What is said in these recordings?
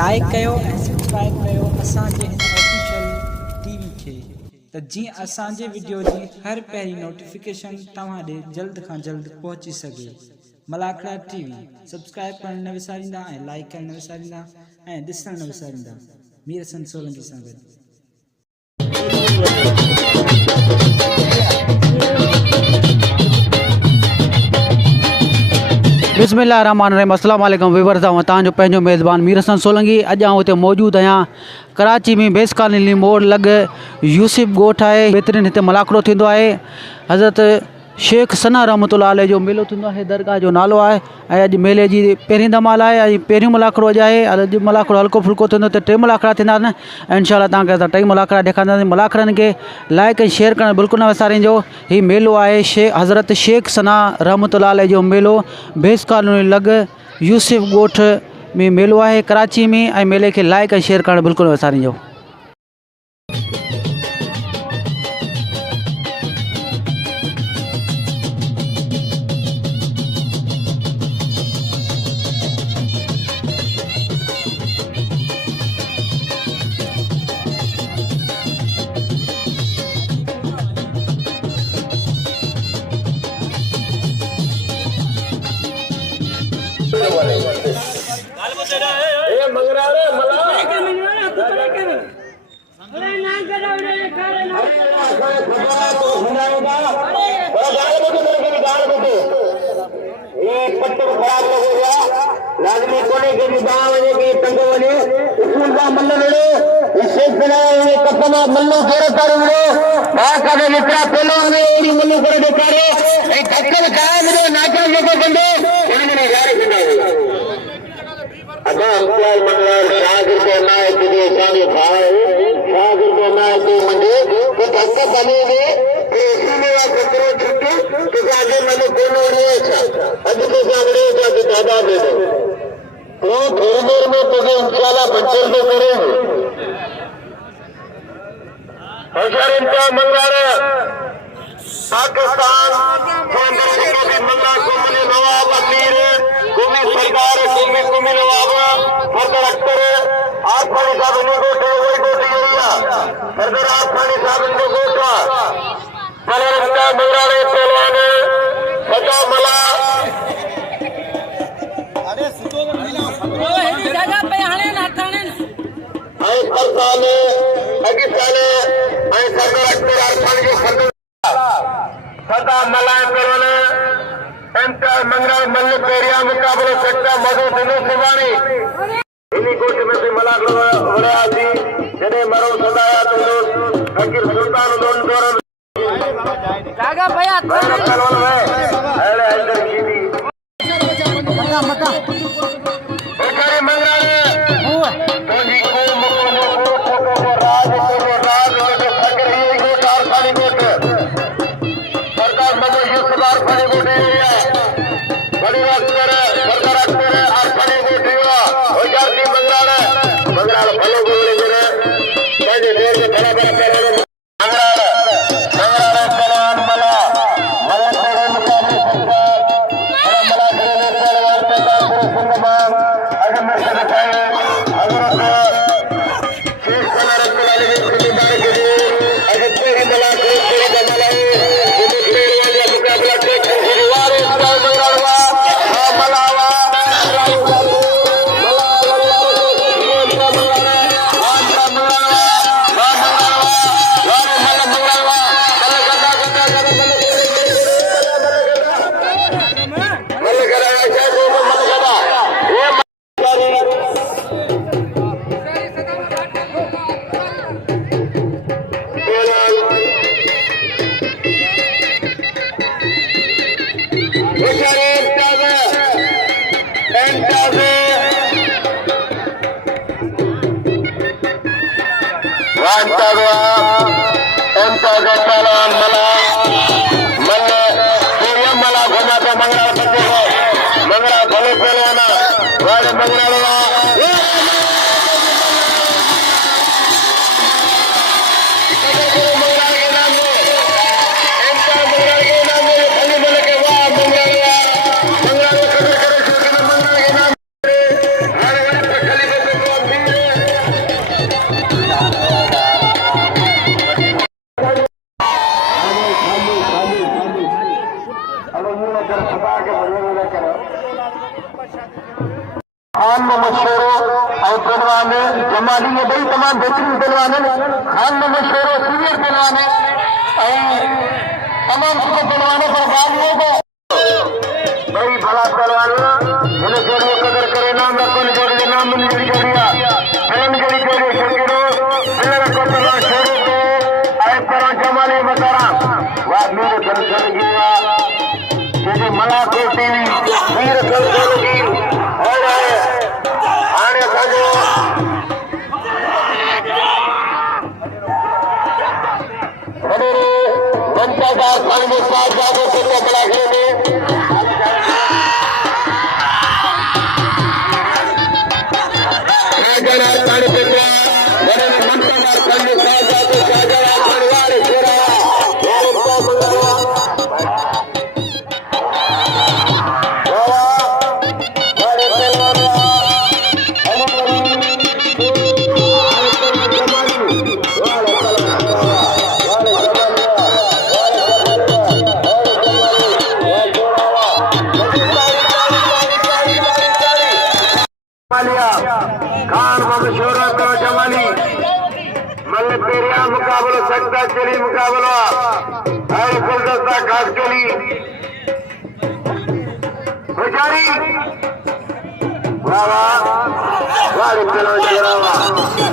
Like कयो ऐं subscribe कयो असांजे हिन ऑफिशियल टीवी खे त जीअं असांजे वीडियो जी हर पहिरीं नोटिफिकेशन तव्हां ॾे जल्द खां जल्द पहुची सघे। मलाखड़ा टीवी सब्सक्राइब करण न विसारींदा ऐं लाइक करण न विसारींदा ऐं ॾिसण न विसारींदा। मीर हसन सोलंकी सां गॾु। बिस्मिल्लाहिर्रहमानिर्रहीम। अस्सलाम वालेकुम व्यूअर्स, तव्हांजो पंहिंजो मेज़बान मीर हसन सोलंकी। अॼु आउं हिते मौजूदु आहियां कराची में बेस कॉलोनी मोड़ लॻ यूसुफ ॻोठ आहे। बहितरीनु हिते मलाखड़ो थींदो आहे। हज़रत शेख सना रहमतुल्लाह अलैह जो मेलो थींदो आहे। दरगाह जो नालो आहे ऐं अॼु मेले जी पहिरीं धमाल आहे ऐं पहिरियों मलाखड़ो अॼु आहे। अॼु मलाखड़ो हल्को फुल्को थींदो त टे मलाखड़ा थींदा आहिनि ऐं इंशाअल्लाह तव्हांखे असां टई मलाखड़ा ॾेखारींदासीं। मलाखड़नि खे लाइक ऐं शेयर करणु बिल्कुलु न विसारिजो। हीउ मेलो आहे हज़रत शेख सना रहमतुल्लाह अलैह जो मेलो बेस कॉलोनी लॻ यूसुफ ॻोठ में मेलो आहे कराची में, ऐं मेले खे लाइक ऐं शेयर करणु बिल्कुलु न विसारिजो। लाजमी कोने के बाह वने के तंग वने उसूल का मल्ल ले शेख बनाए कपना मल्लो केर करू बा करे मित्रा पेलो ने एडी मल्लो करे बेकारे ए धक्कल कायम ने नाचा लोगो बंदे उन्होंने यार खंडा अदा अंकल मंगल शागिर को ना तुझे सामने भाई शागिर को ना तो मंडे तो धक्का बनेगे इसीलिए आप करो छुट्टी तो आगे मैंने कोनो नहीं अच्छा अभी तो सामने जाके दादा दे दो तो थोड़ी देर में तुझे इंशाल्लाह बच्चे को करेंगे हज़ार इंतहा मंगा रहे पाकिस्तान मंगा को मने नवाब अमीर कौमी सरकार कौमी नवाब फर्दर अख्तर आसमानी साहब ने गोटे वही गोटी एरिया फर्दर आसमानी साहब ने गोटा मलर इंतहा मंगा रहे पहलवान फता मला सरसाने पाकिस्ताने ऐं सरदार अख्तर आसमानी जो खंड फता मला करने इंतहा मंगा मल्ल पेरिया मुकाबले सकता मधु दिनो सुबानी इन्हीं कोट में से मलाक वड़िया थी जॾहिं मरो सदाया तो फकीर सुल्तान दोन दौर कागा भैया अरे अंदर कीदी मका मका बेचारे मंगा रे तो जी को मुको राज के फकीर ही को चार पानी कोट सरकार मदो यूसुफ आर पानी कोट एरिया बड़ी बात करे सरकार अख्तर आर पानी कोट एरिया हो जाती मंगा रे भलो बोले जरे काजे देर के बड़ा बड़ा करे मंगला भले पहलवाना मंगला मंगला खान मोहम्मद शेरो और पहलवान जमाली ये बड़ी तमाम बेहतरीन पहलवान है खान मोहम्मद शेरो सीनियर पहलवान है तमाम सुपर पहलवानों पर बात होगा बड़ी बड़ा पहलवान इन्हें जोड़ियों कदर करे नाम रखो ने जोड़ी नाम में जोड़ी जोड़िया फिल्म जोड़ी जोड़ी शेरो फिल्म रखो पहलवान शेरो को आए पर जमाली बतारा वाह मेरे दर्शन किया जैसे मलाको टीवी वीर दर्शन की और आने सजो बड़े जनता का संग साथ जागो से तो बड़ा करेंगे राजा पानी पे बड़े जनता का संग साथ जागो राजा परिवार शेरा खान मशहूर करो जमाली मल्ल पेरिया मुकाबला सकता चली मुकाबला हर गुलदस्ता खास चली बेचारी वाह वाह चलो शेरावा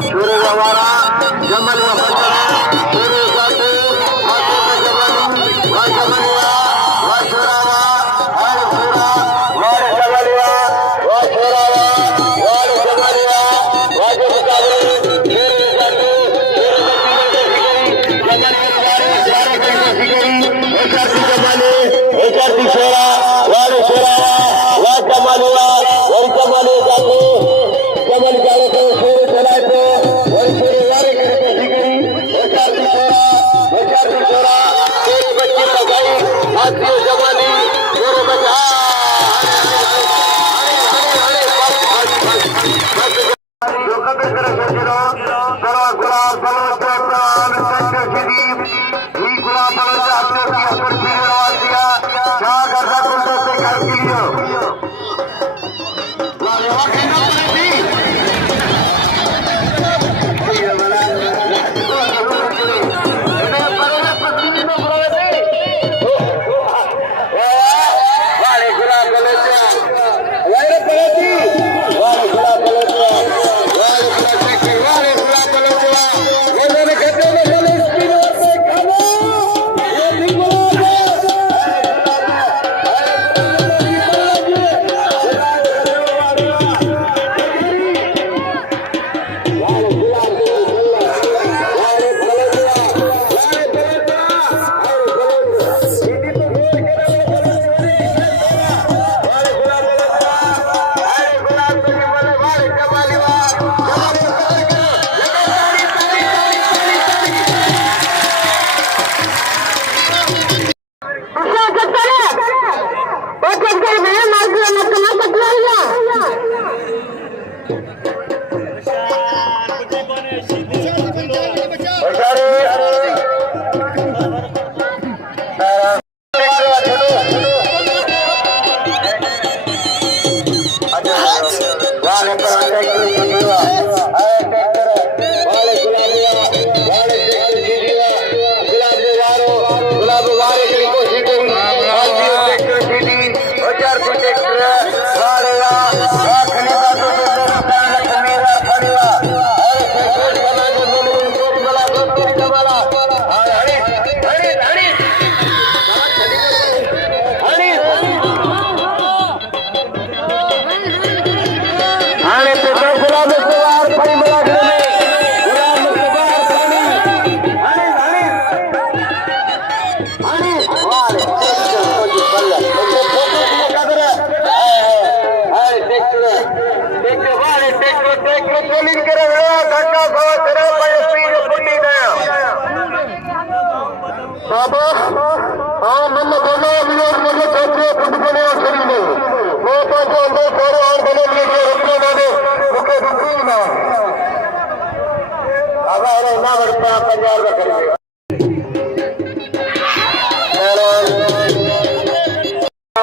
सूर्य हमारा जमल का बंदा सूर्य साथे हाथों में जमाली वाह जमलिया वाह शेरावा हर पूरा वाह जमलिया वाह शेरावा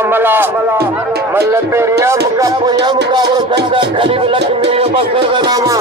मला मल्ल पेरिया मुका पोया मुका संघ खलीब लक्ष्मी बसर नामा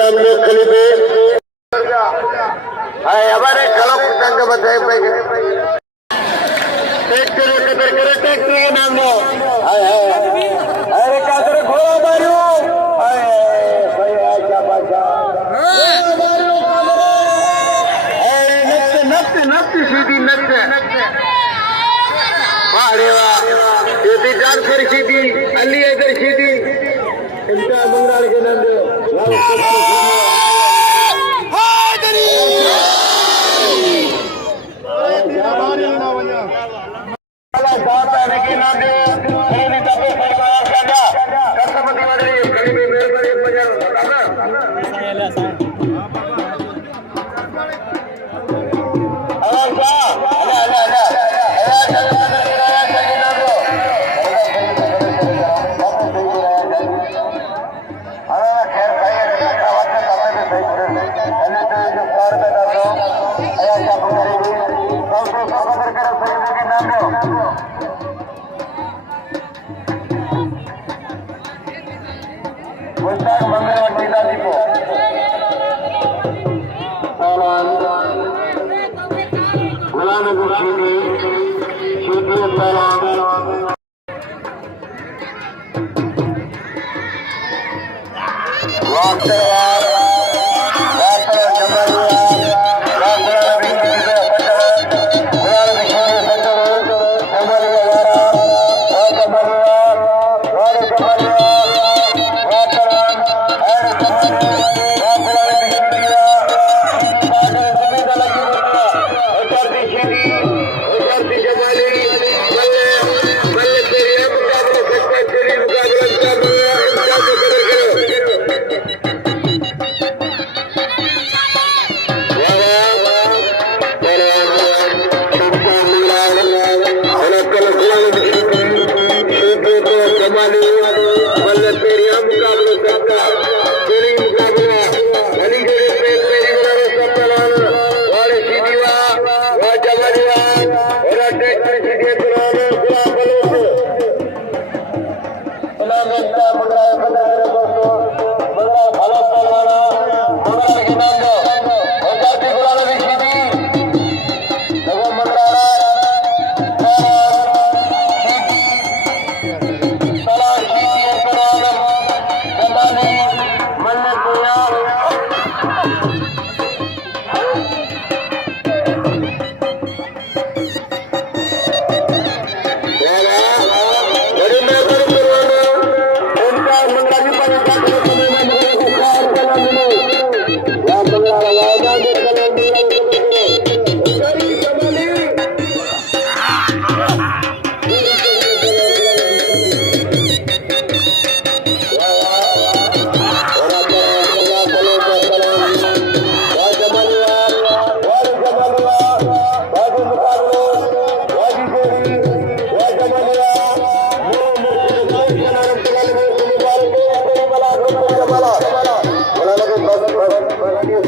नाम लोग खलीफे हमारे खलोक संघ बताए टैक्टर के नाम दो अरे कातर घोड़ा मारू सीधी नक्ट जान कर सीधी अली इधर सीधी इनका मंगल के नाम दो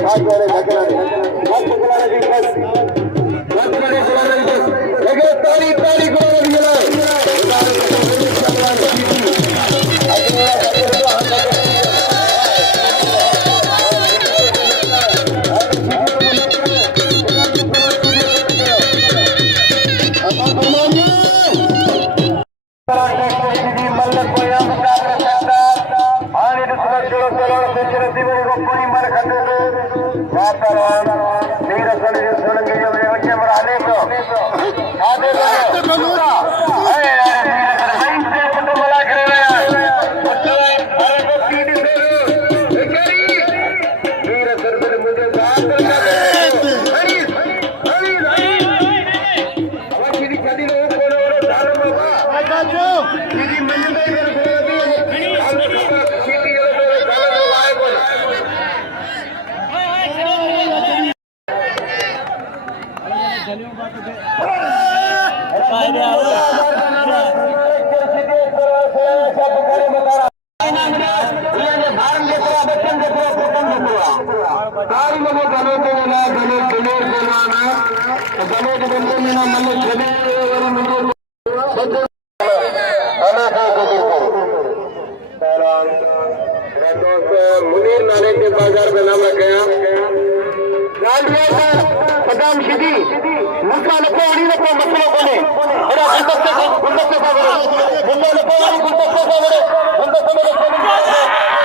वाले झगड़ा मत बुलाने की बस मत बुलाने की बस लेकिन तारी तारी को जला मुनीर नाले के बाजार में नाम रखे सदाम शिदी मुल्का लको उड़ी लको मसलो बने बड़ा गुलदस्ते सा बड़े मुल्ला लको उड़ी गुलदस्ते सा बड़े गुलदस्ते में रखने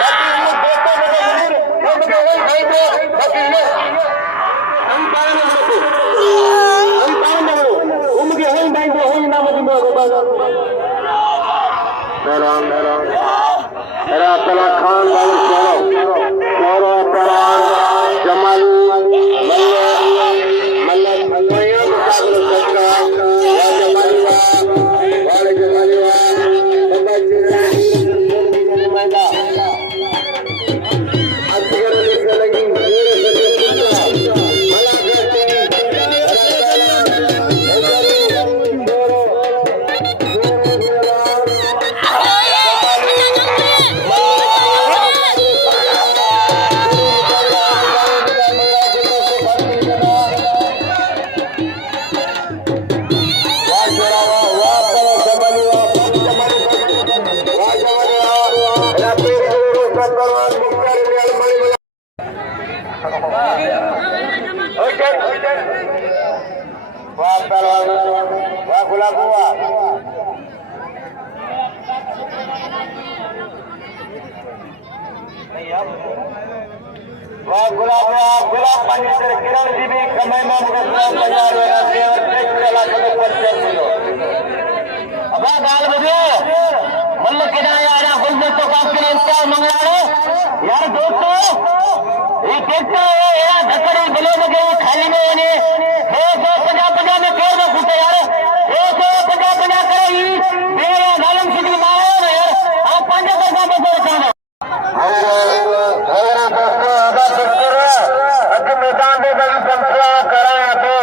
बाकी ये दोस्तों में मुनीर ये मुझे वही भाई दे बाकी ये हम पाए ना बड़ो वो मुझे वही भाई दे वही नाम मुझे बाजार मेरा तला खान वाले शोरो परान जमल मल्ल भैया मुकाबले सकता या जमालिया वाले जमालिया मैदा अगर लिख लगी मेरे सके पूरा मला करते वाह गुलाब हुआ वाह गुलाब पानी से किरण जी भी कमाई में अब गाल बजे मल्ल किराया गुलदस्तों का आपके इंतजार मंगला यार दोस्तों ये देखते यार धक्कड़े बिलो में गए खाली में यानी 250 में पेड़ में फूटे यार 250 करे मेरा गालम सीधी मारो ना यार आप 5 बजे रखना मैदान में गली पंचला कराया तो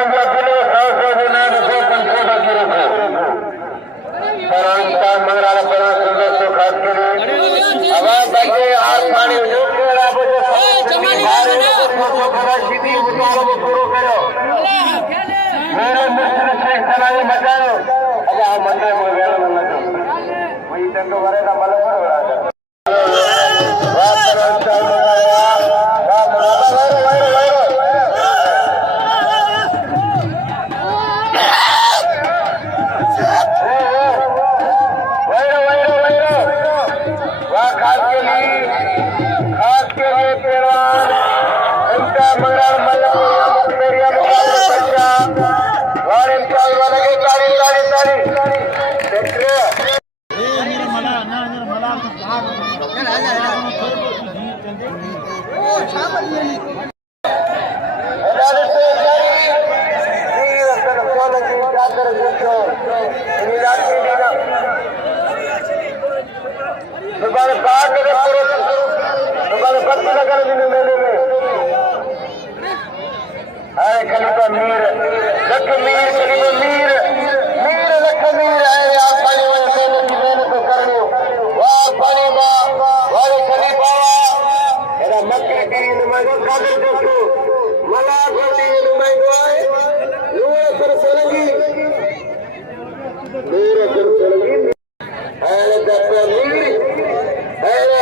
मुझे किलो 100 दिन मंगला गुलदस्तों खास के लिए अब बच्चे आर पानी मेरे मिस्टर शेख सनाई मचाओ अजा मंडे में वेला न लगो वही तंग वरे का मल पर वाह अच्छा मंगाया वाह वाह खास के लिए पहलवान इनका मंगला मल मेरिया मुकाबला बच्चा और इनका वाला के ताली देख रहे खलीफा मीर लख मीर खलीफा मीर मीर लख मीर आए आप पानी वाले मेहनत तो करनी वाह पानी वाह वाले खलीफा मेरा मक्के की नुमाइंदो काबिल जोशो मलाकोटी नुमाइंदो आहे नूर असर सोलंकी ऐं डॉक्टर मीरी ऐं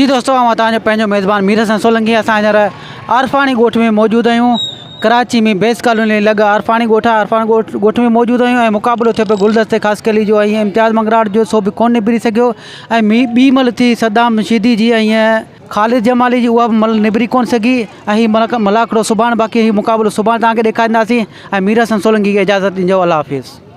जी दोस्तों मां तव्हांजो पंहिंजो मेज़बान मीर हसन सोलंकी असां हींअर आरफाणी ॻोठ में मौजूदु आहियूं कराची में बेस कॉलोनी लॻ आरफाणी ॻोठ आहे आरफाणी ॻोठ में मौजूदु आहियूं ऐं मुक़ाबिलो थिए पियो गुलदस्ते ख़ासि कली जो ऐं इम्तियाज़ मंगराट जो सो बि कोन निबिरी सघियो ऐं ॿी महिल थी सदाम शीदी जी ऐं ख़ालिद जमाली जी उहा बि महिल निबिरी कोन सघी ऐं हीउ मलाकड़ो सुभाणे बाक़ी हीउ मुक़ाबिलो सुभाणे तव्हांखे ॾेखारींदासीं ऐं मीर हसन सोलंकी खे इजाज़त ॾिजो अल्लाह हाफ़िज़।